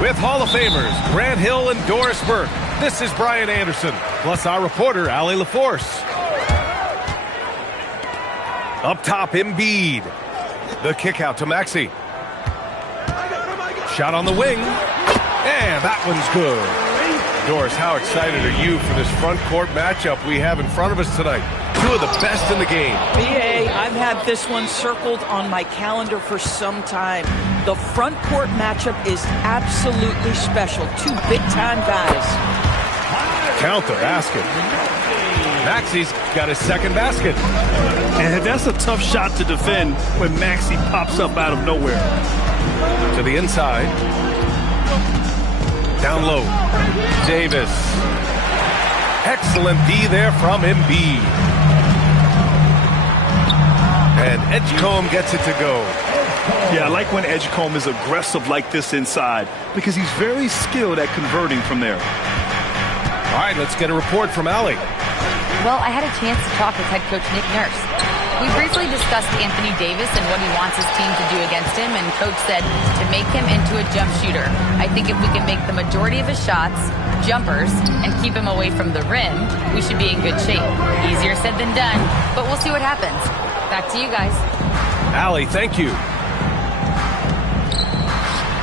With Hall of Famers Grant Hill and Doris Burke, this is Brian Anderson, plus our reporter, Allie LaForce. Up top, Embiid. The kick out to Maxey. Shot on the wing. And that one's good. Doris, how excited are you for this front court matchup we have in front of us tonight? Two of the best in the game. BA, I've had this one circled on my calendar for some time. The front court matchup is absolutely special. Two big-time guys. Count the basket. Maxey's got his second basket. And that's a tough shot to defend when Maxey pops up out of nowhere. To the inside. Down low. Davis. Excellent D there from Embiid. And Edgecombe gets it to go. Yeah, I like when Edgecombe is aggressive like this inside because he's very skilled at converting from there. All right, let's get a report from Allie. Well, I had a chance to talk with head coach Nick Nurse. We briefly discussed Anthony Davis and what he wants his team to do against him, and coach said to make him into a jump shooter. I think if we can make the majority of his shots jumpers and keep him away from the rim, we should be in good shape. Easier said than done, but we'll see what happens. Back to you guys. Allie, thank you.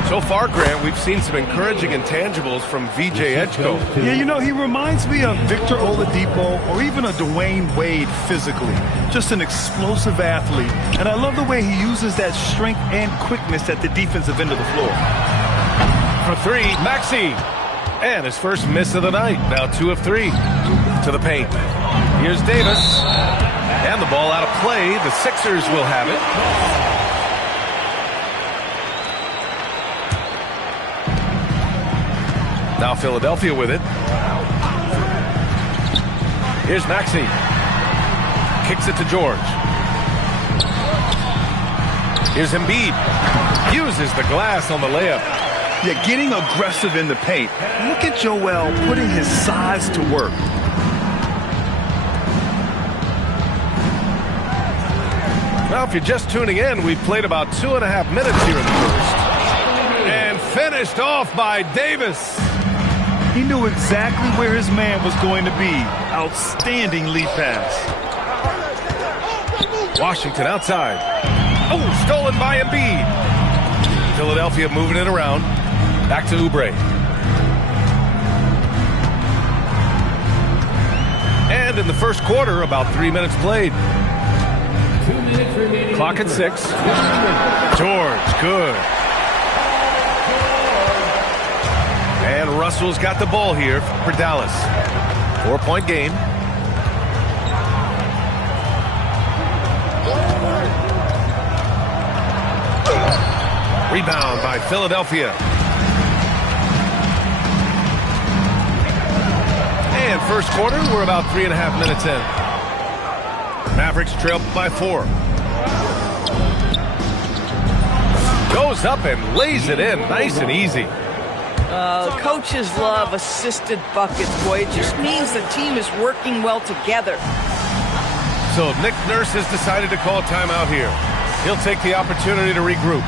So far, Grant, we've seen some encouraging intangibles from VJ Edgecombe. Yeah, you know, he reminds me of Victor Oladipo or even a Dwayne Wade physically. Just an explosive athlete. And I love the way he uses that strength and quickness at the defensive end of the floor. For three, Maxey. And his first miss of the night. Now 2 of 3 to the paint. Here's Davis. And the ball out of play. The Sixers will have it. Now Philadelphia with it. Here's Maxey. Kicks it to George. Here's Embiid. Uses the glass on the layup. Yeah, getting aggressive in the paint. Look at Joel putting his size to work. Now, if you're just tuning in, we've played about 2.5 minutes here in the first. And finished off by Davis. He knew exactly where his man was going to be. Outstanding lead pass. Washington outside. Oh, stolen by Embiid. Philadelphia moving it around. Back to Oubre. And in the first quarter, about 3 minutes played. Clock at 6. George, good. And Russell's got the ball here for Dallas. 4-point game. Rebound by Philadelphia. And first quarter, we're about 3.5 minutes in. Mavericks trail by 4. Goes up and lays it in, nice and easy. Coaches love assisted buckets, boy. It just means the team is working well together. So Nick Nurse has decided to call timeout here. He'll take the opportunity to regroup.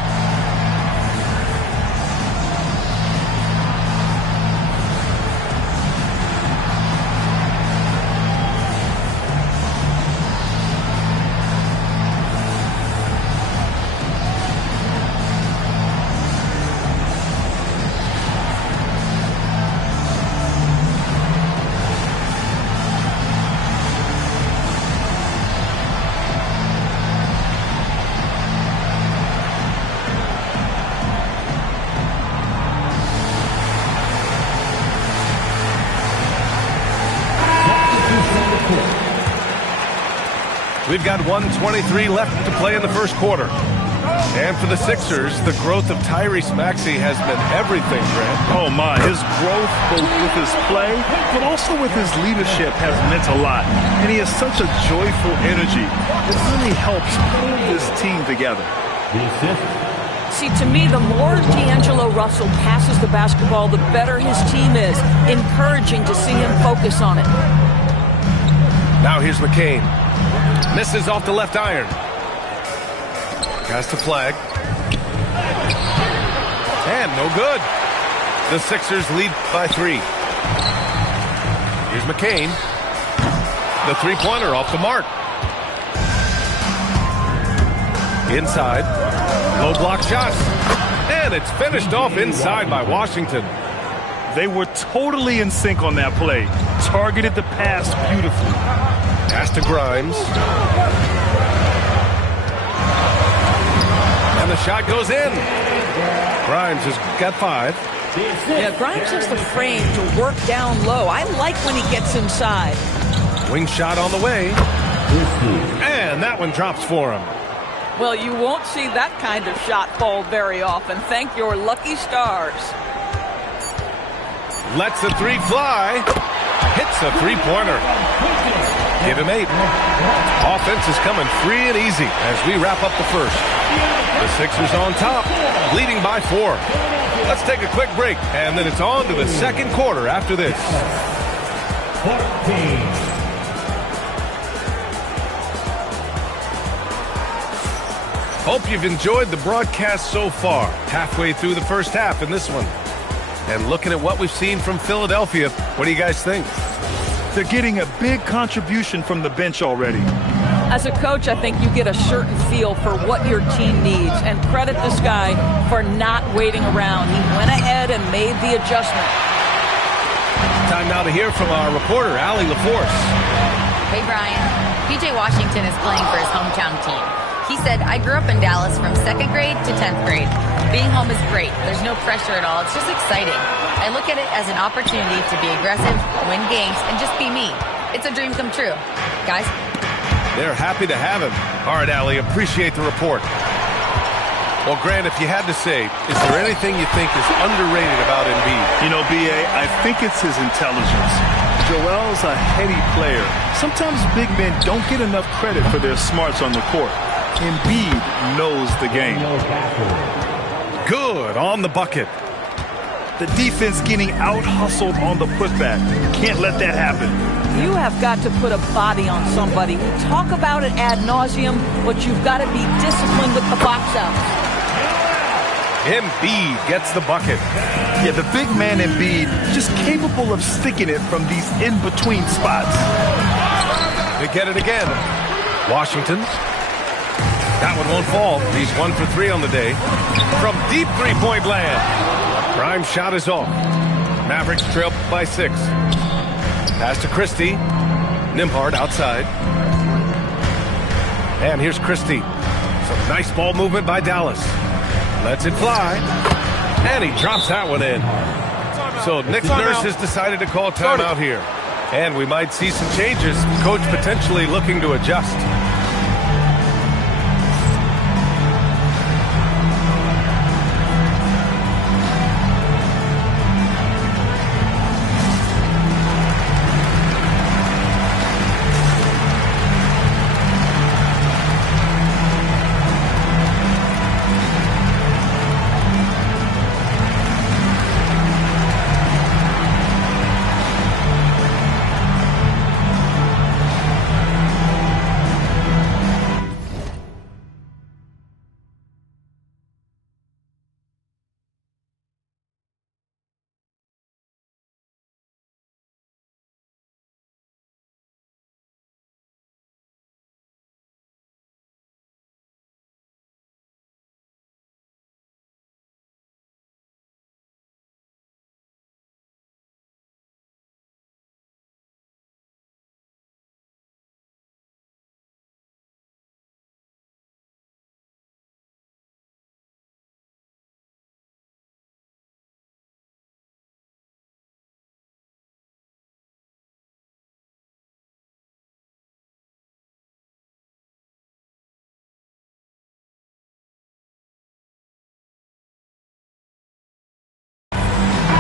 We've got 1:23 left to play in the first quarter. And for the Sixers, the growth of Tyrese Maxey has been everything, Grant. Oh, my. His growth, both with his play, but also with his leadership, has meant a lot. And he has such a joyful energy. It really helps pull this team together. See, to me, the more D'Angelo Russell passes the basketball, the better his team is. Encouraging to see him focus on it. Now here's McCain. Misses off the left iron. Has to flag. And no good. The Sixers lead by 3. Here's McCain. The three-pointer off the mark. Inside. Low block shot. And it's finished off inside by Washington. They were totally in sync on that play. Targeted the pass beautifully. Pass to Grimes. And the shot goes in. Grimes has got 5. Yeah, Grimes has the frame to work down low. I like when he gets inside. Wing shot on the way. And that one drops for him. Well, you won't see that kind of shot fall very often. Thank your lucky stars. Lets the 3 fly. Hits a three-pointer. Give him 8. Offense is coming free and easy as we wrap up the first. The Sixers on top, leading by 4. Let's take a quick break, and then it's on to the second quarter after this. Hope you've enjoyed the broadcast so far. Halfway through the first half in this one. And looking at what we've seen from Philadelphia, what do you guys think? They're getting a big contribution from the bench already. As a coach, I think you get a certain feel for what your team needs, and credit this guy for not waiting around. He went ahead and made the adjustment. Time now to hear from our reporter, Allie LaForce. Hey, Brian. P.J. Washington is playing for his hometown team. He said, I grew up in Dallas from 2nd grade to 10th grade. Being home is great. There's no pressure at all. It's just exciting. I look at it as an opportunity to be aggressive, win games, and just be me. It's a dream come true. Guys? They're happy to have him. All right, Allie, appreciate the report. Well, Grant, if you had to say, is there anything you think is underrated about Embiid? You know, B.A., I think it's his intelligence. Joel's a heady player. Sometimes big men don't get enough credit for their smarts on the court. Embiid knows the game. Good on the bucket. The defense getting out-hustled on the putback. Can't let that happen. You have got to put a body on somebody. We talk about it ad nauseum, but you've got to be disciplined with the box out. Embiid gets the bucket. Yeah, the big man Embiid just capable of sticking it from these in-between spots. They get it again. Washington. That one won't fall. He's 1 for 3 on the day. From deep three-point land. Grimes' shot is off. Mavericks trail by 6. Pass to Christie. Nembhard outside. And here's Christie. Some nice ball movement by Dallas. Lets it fly. And he drops that one in. So Nick Nurse has decided to call timeout here. And we might see some changes. Coach potentially looking to adjust.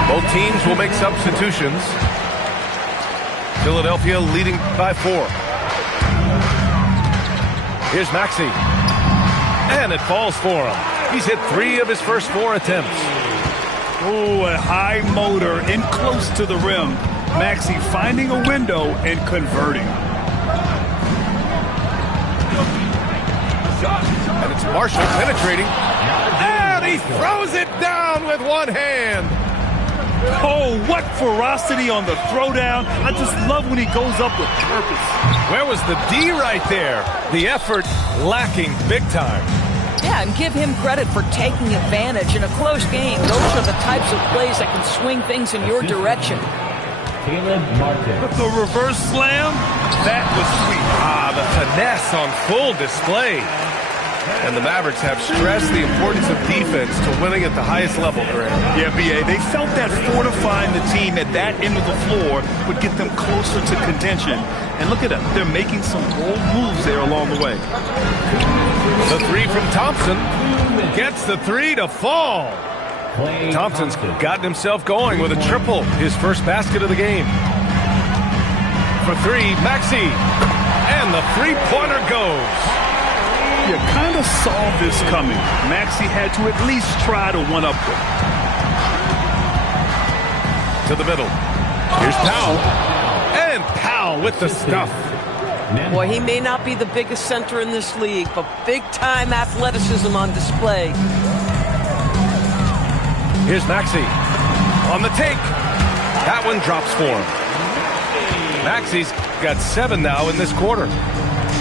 Both teams will make substitutions. Philadelphia leading by 4. Here's Maxey. And it falls for him. He's hit 3 of his first 4 attempts. Oh, a high motor in close to the rim. Maxey finding a window and converting. And it's Marshall penetrating. And he throws it down with one hand. Oh, what ferocity on the throwdown. I just love when he goes up with purpose. Where was the D right there? The effort lacking big time. Yeah, and give him credit for taking advantage in a close game. Those are the types of plays that can swing things in your direction. Caleb Martin. The reverse slam, that was sweet. Ah, the finesse on full display. And the Mavericks have stressed the importance of defense to winning at the highest level, Graham. Yeah, B.A., they felt that fortifying the team at that end of the floor would get them closer to contention. And look at them. They're making some bold moves there along the way. The three from Thompson gets the three to fall. Thompson's gotten himself going with a triple, his first basket of the game. For three, Maxey. And the three-pointer goes. You kind of saw this coming. Maxey had to at least try to one-up them. To the middle. Here's Powell. And Powell with the stuff. Boy, he may not be the biggest center in this league, but big-time athleticism on display. Here's Maxey. On the take. That one drops for him. Maxey's got 7 now in this quarter.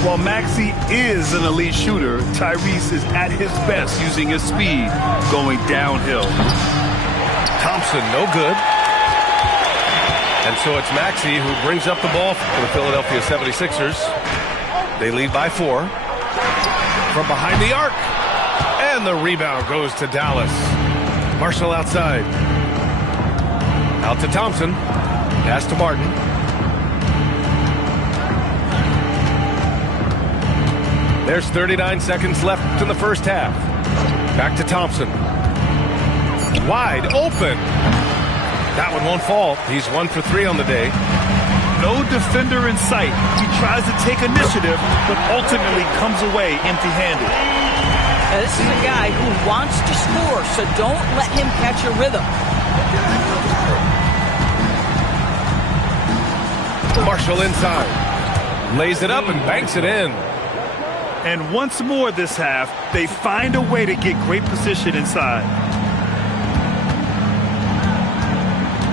While Maxey is an elite shooter, Tyrese is at his best using his speed going downhill. Thompson, no good. And so it's Maxey who brings up the ball for the Philadelphia 76ers. They lead by 4. From behind the arc. And the rebound goes to Dallas. Marshall outside. Out to Thompson. Pass to Martin. There's 39 seconds left in the first half. Back to Thompson. Wide open. That one won't fall. He's 1 for 3 on the day. No defender in sight. He tries to take initiative, but ultimately comes away empty-handed. Now, this is a guy who wants to score, so don't let him catch a rhythm. Marshall inside. Lays it up and banks it in. And once more this half, they find a way to get great position inside.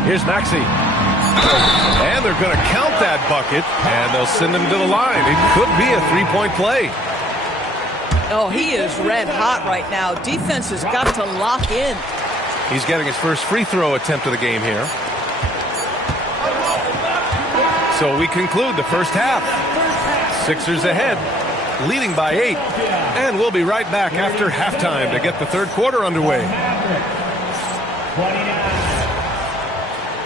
Here's Maxey. And they're going to count that bucket, and they'll send him to the line. It could be a three-point play. Oh, he is red hot right now. Defense has got to lock in. He's getting his first free throw attempt of the game here. So we conclude the first half. Sixers ahead, leading by 8. And we'll be right back after halftime to get the third quarter underway.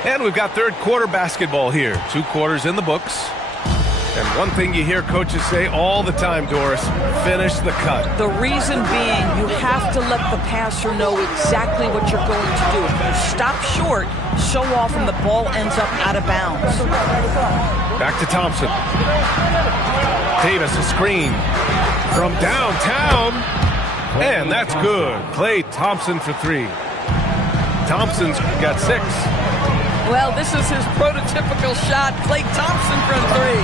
And we've got third quarter basketball here. 2 quarters in the books. And one thing you hear coaches say all the time, Doris, finish the cut. The reason being, you have to let the passer know exactly what you're going to do. If you stop short, so often the ball ends up out of bounds. Back to Thompson. Davis, a screen from downtown. And that's good. Klay Thompson for 3. Thompson's got 6. Well, this is his prototypical shot. Klay Thompson from 3.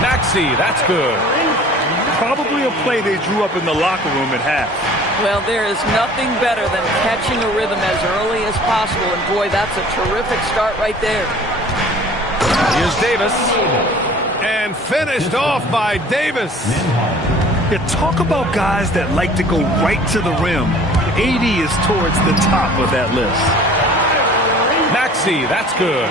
Maxey, that's good. Probably a play they drew up in the locker room at half. Well, there is nothing better than catching a rhythm as early as possible. And boy, that's a terrific start right there. Here's Davis. And finished off by Davis. Yeah, talk about guys that like to go right to the rim. AD is towards the top of that list. Maxey, that's good.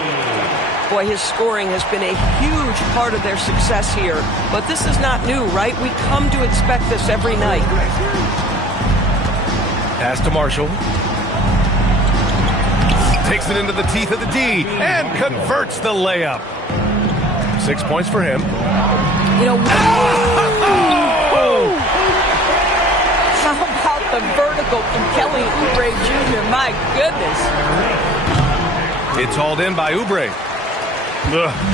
Boy, his scoring has been a huge part of their success here. But this is not new, right? We come to expect this every night. Pass to Marshall. Takes it into the teeth of the D and converts the layup. 6 points for him. You know, how about the vertical from Kelly Oubre Jr.? My goodness. It's hauled in by Oubre.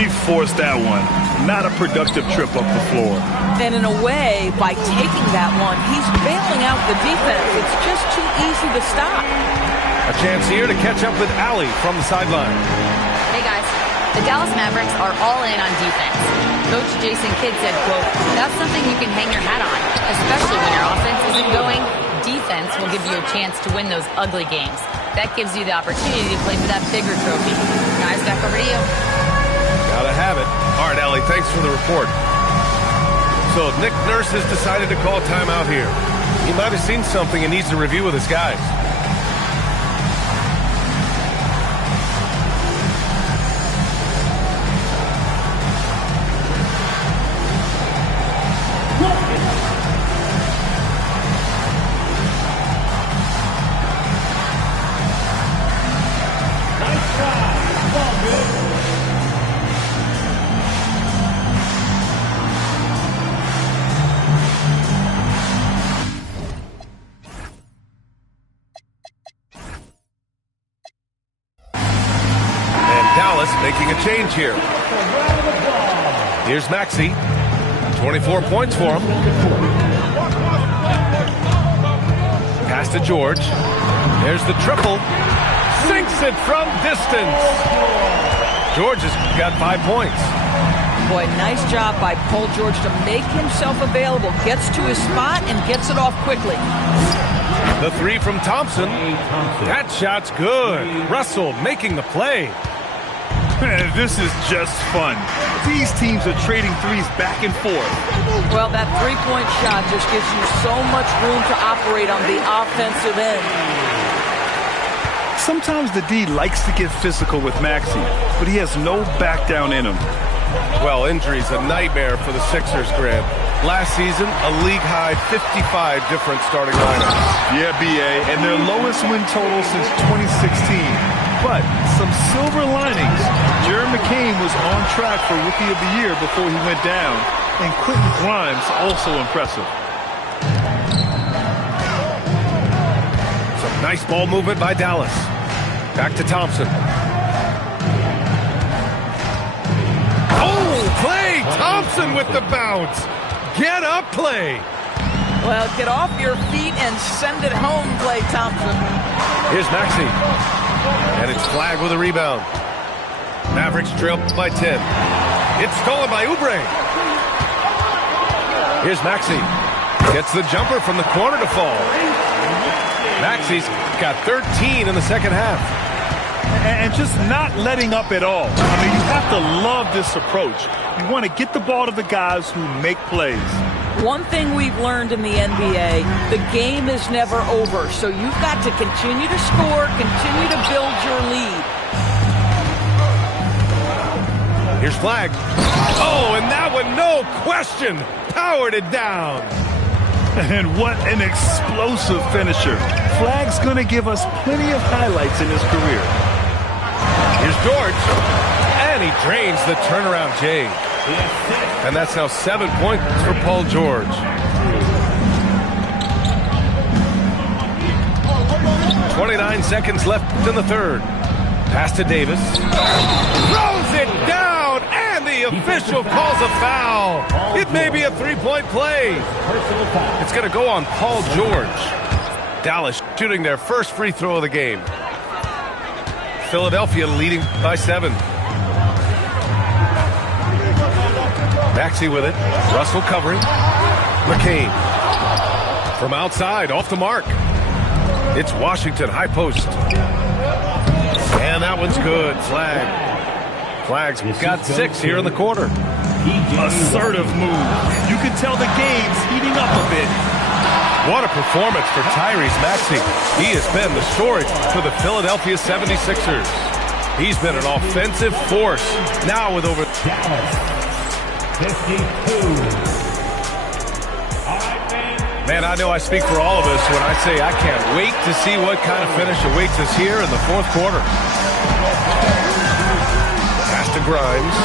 He forced that one. Not a productive trip up the floor. And in a way, by taking that one, he's bailing out the defense. It's just too easy to stop. A chance here to catch up with Allie from the sideline. Hey guys, the Dallas Mavericks are all in on defense. Coach Jason Kidd said, quote, "That's something you can hang your hat on, especially when your offense isn't going defense will give you a chance to win those ugly games. That gives you the opportunity to play for that bigger trophy. Guys, back over to you. Gotta have it. All right, Allie, thanks for the report. So Nick Nurse has decided to call timeout here. He might have seen something and needs to review with his guys. Making a change here. Here's Maxey. 24 points for him. Pass to George. There's the triple. Sinks it from distance. George has got 5 points. Boy, nice job by Paul George to make himself available. Gets to his spot and gets it off quickly. The three from Thompson. That shot's good. Russell making the play. This is just fun. These teams are trading threes back and forth. Well, that three-point shot just gives you so much room to operate on the offensive end. Sometimes the D likes to get physical with Maxey, but he has no back down in him. Well, injury's a nightmare for the Sixers, Grant. Last season, a league-high 55 different starting lineups. Yeah, B.A., and their lowest win total since 2016. But some silver linings. Jared McCain was on track for Rookie of the Year before he went down. And Quentin Grimes also impressive. Some nice ball movement by Dallas. Back to Thompson. Oh, play! Thompson with the bounce. Get up, play. Well, get off your feet and send it home, Klay Thompson. Here's Maxey. And it's Flagg with a rebound. Mavericks trail by 10. It's stolen by Oubre. Here's Maxey. Gets the jumper from the corner to fall. Maxey's got 13 in the second half. And just not letting up at all. I mean, you have to love this approach. You want to get the ball to the guys who make plays. One thing we've learned in the NBA, the game is never over. So you've got to continue to score, continue to build your lead. Here's Flagg. Oh, and that one, no question, powered it down. And what an explosive finisher. Flagg's going to give us plenty of highlights in his career. Here's George. And he drains the turnaround J. And that's now 7 points for Paul George. 29 seconds left in the third. Pass to Davis. Throws it down, and the official calls a foul. It may be a three-point play. It's going to go on Paul George. Dallas shooting their first free throw of the game. Philadelphia leading by 7. Maxey with it. Russell covering. McCain. From outside, off the mark. It's Washington, high post. And that one's good. Flagg's got 6 here in the quarter. Assertive move. You can tell the game's heating up a bit. What a performance for Tyrese Maxey. He has been the story for the Philadelphia 76ers. He's been an offensive force. Now with over... Dallas. 52. Man, I know I speak for all of us when I say I can't wait to see what kind of finish awaits us here in the fourth quarter. Pass to Grimes.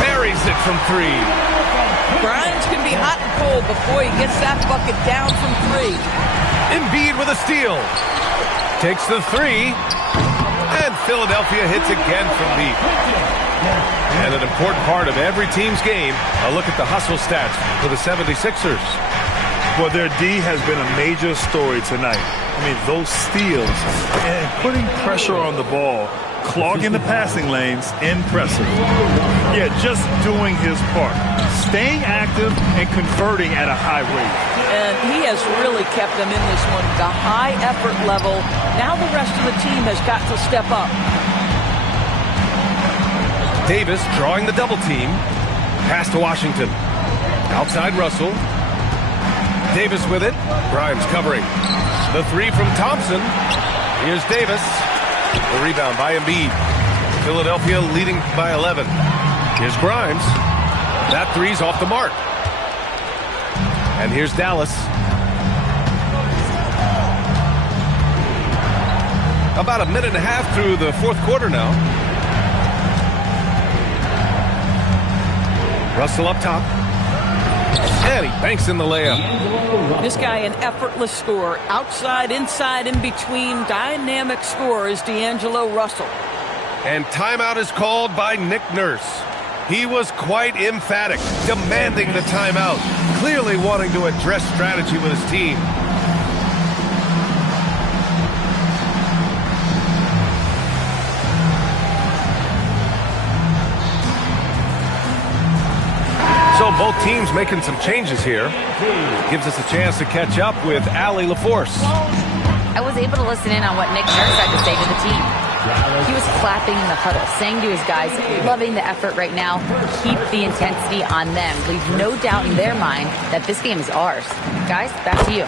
Buries it from 3. Grimes can be hot and cold before he gets that bucket down from 3. Embiid with a steal. Takes the 3. And Philadelphia hits again from deep. And an important part of every team's game, a look at the hustle stats for the 76ers. Well, their D has been a major story tonight. I mean, those steals and putting pressure on the ball, clogging the passing lanes, impressive. Yeah, just doing his part. Staying active and converting at a high rate. And he has really kept them in this one. The high effort level. Now the rest of the team has got to step up. Davis drawing the double team. Pass to Washington. Outside Russell. Davis with it. Grimes covering. The three from Thompson. Here's Davis. The rebound by Embiid. Philadelphia leading by 11. Here's Grimes. That three's off the mark. And here's Dallas. About a minute and a half through the fourth quarter now. Russell up top. And he banks in the layup. This guy an effortless scorer. Outside, inside, in between. Dynamic scorer is D'Angelo Russell. And timeout is called by Nick Nurse. He was quite emphatic, demanding the timeout, clearly wanting to address strategy with his team. So both teams making some changes here. Gives us a chance to catch up with Allie LaForce. I was able to listen in on what Nick Nurse had to say to the team. He was clapping in the huddle, saying to his guys, loving the effort right now, keep the intensity on them. Leave no doubt in their mind that this game is ours. Guys, back to you.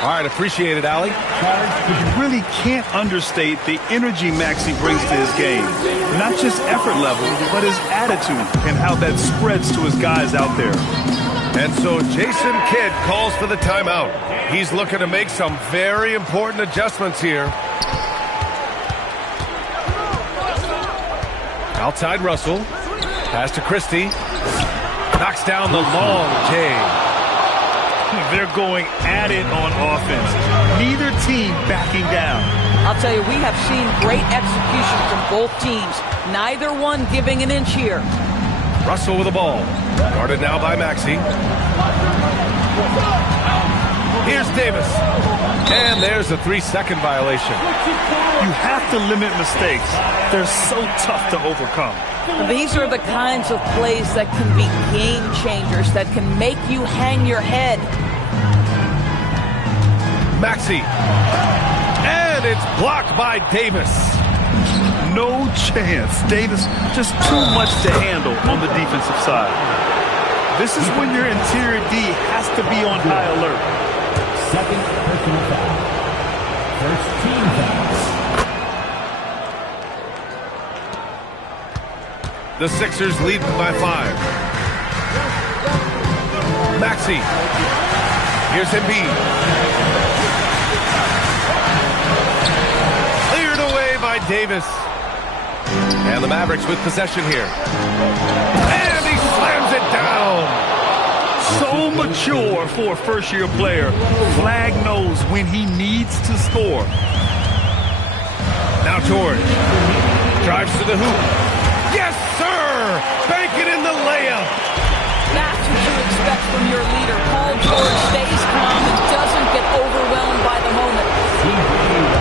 All right, appreciate it, Allie. You really can't understate the energy Maxey brings to his game. Not just effort level, but his attitude and how that spreads to his guys out there. And so Jason Kidd calls for the timeout. He's looking to make some very important adjustments here. Outside Russell. Pass to Christie. Knocks down the long J. They're going at it on offense. Neither team backing down. I'll tell you, we have seen great execution from both teams. Neither one giving an inch here. Russell with the ball. Guarded now by Maxey. Here's Davis. And there's a 3-second violation. You have to limit mistakes. They're so tough to overcome. These are the kinds of plays that can be game changers, that can make you hang your head. Maxey. And it's blocked by Davis. No chance. Davis just too much to handle on the defensive side. This is when your interior D has to be on high alert. Second personal foul. First team foul. The Sixers lead by 5. Maxey. Here's Embiid. Cleared away by Davis. And the Mavericks with possession here. And he slams it down. So mature for a first-year player. Flag knows when he needs to score. Now George. Drives to the hoop. Yes, sir! Bank it in the layup. That's what you expect from your leader. Paul George stays calm and doesn't get overwhelmed by the moment.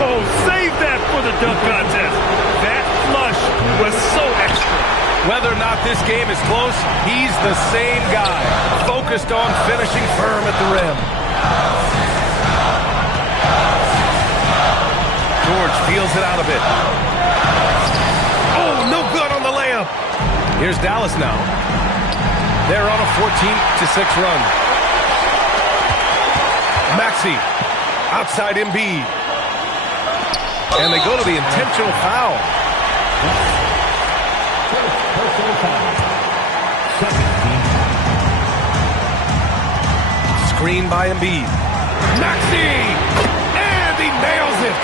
Oh, save that for the dunk contest. That flush was so extra. Whether or not this game is close, he's the same guy, focused on finishing firm at the rim. George feels it out a bit. Oh, no good on the layup. Here's Dallas now. They're on a 14-6 run. Maxey, outside Embiid. And they go to the intentional foul. Screen by Embiid. Maxey! And he nails it!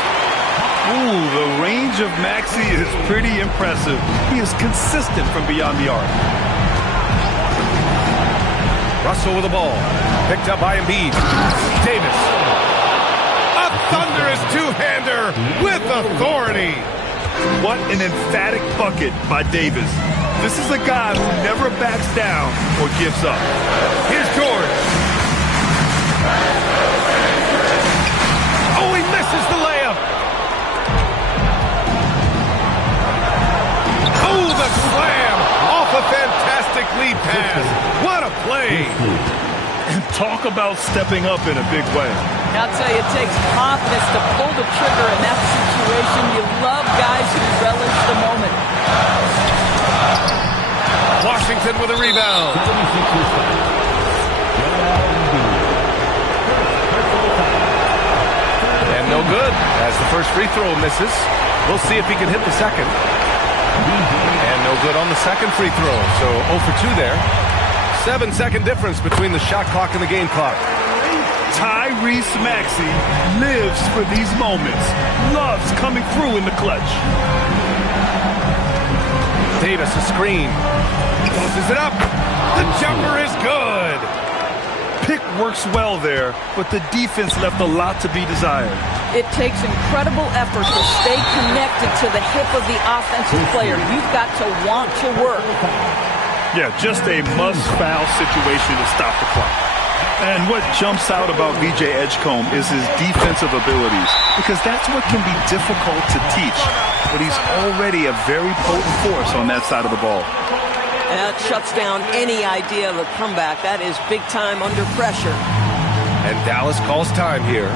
Ooh, the range of Maxey is pretty impressive. He is consistent from beyond the arc. Russell with the ball. Picked up by Embiid. Davis. A thunderous two-hander with authority. What an emphatic bucket by Davis. This is a guy who never backs down or gives up. Here's George. Oh, he misses the layup. Oh, the slam off a fantastic lead pass. What a play. And talk about stepping up in a big way. I'll tell you, it takes confidence to pull the trigger in that situation. You love guys who relish the moment. Washington with a rebound. And no good as the first free throw misses. We'll see if he can hit the second. And no good on the second free throw. So 0 for 2 there. 7-second difference between the shot clock and the game clock. Tyrese Maxey lives for these moments. Loves coming through in the clutch. Davis a screen. Closes it up. The jumper is good. Pick works well there, but the defense left a lot to be desired. It takes incredible effort to stay connected to the hip of the offensive player. You've got to want to work. Yeah, just a must-foul situation to stop the clock. And what jumps out about VJ Edgecombe is his defensive abilities, because that's what can be difficult to teach. But he's already a very potent force on that side of the ball. And that shuts down any idea of a comeback. That is big time under pressure. And Dallas calls time here.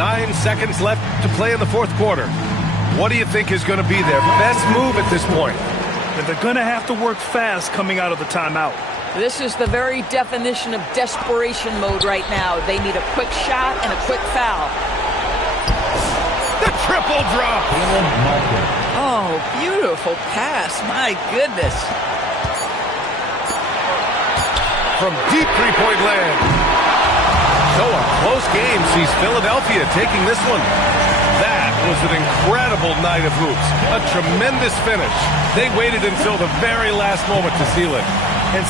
9 seconds left to play in the fourth quarter. What do you think is going to be their best move at this point? And they're going to have to work fast coming out of the timeout. This is the very definition of desperation mode right now. They need a quick shot and a quick foul. The triple drop. Oh, beautiful pass. My goodness. From deep three-point land. So a close game sees Philadelphia taking this one. That was an incredible night of hoops. A tremendous finish. They waited until the very last moment to seal it. And